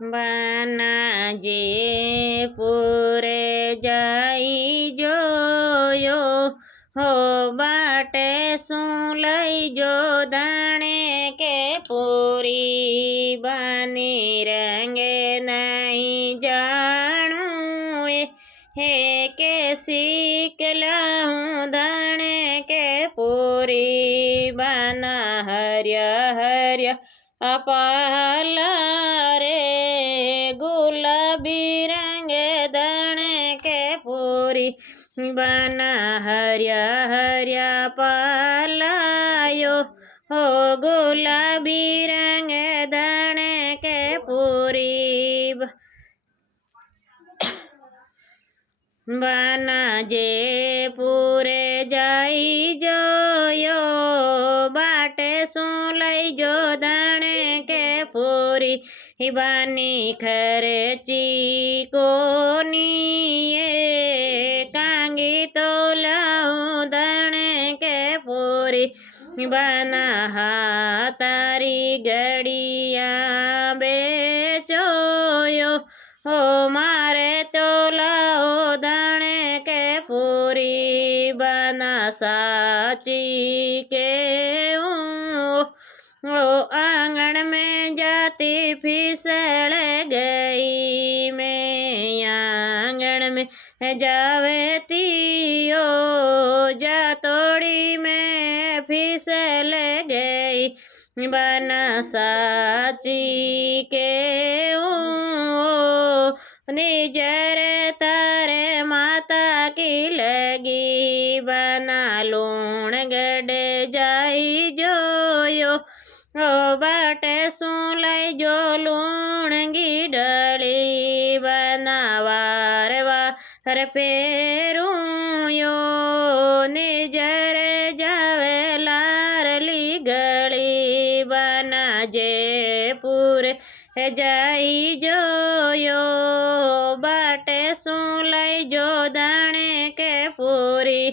બાનાજે પૂરે જઈ જોયો હો બાટે શું લઈ જો દાણે કે પૂરી બાની રંગે નહીં જાણું હે કે શીખલા હું દાણે કે પૂરી બાના હર્યા હર્યા અપાલા રે ગુલાબી રંગે દાણે કે પૂરી બાના હર્યા હર્યા પાલાયો હો ગુલાબી રંગે દાણે કે પૂરી બાનાજે પૂરે જઈ જોયો બાટે શું લઈ જો દાણે કે પૂરી બાની ખર્ચી કોની કાંગી તો લાવું દાણે કે પૂરી બાના હા તારી ઘડિયા બેચોયો હો મારે તો લાવો દાણે કે પૂરી બાના સાચી કે ओ आंगन में जाती फिसल गई मैं आंगन में जावती ओ जा तोड़ी में फिसल गई बना साची के निजर तारे माता की लगी बना लूण गडे जाई जोयो ओ बाटे શું લઈ જો લૂણગી ડળી બનાવાર વાર ફેરું યો નિજર જાવે લારલી ગળી બનાજે પૂરે જઈ જોયો બાટે શું લઈ જો દાણે કે પૂરી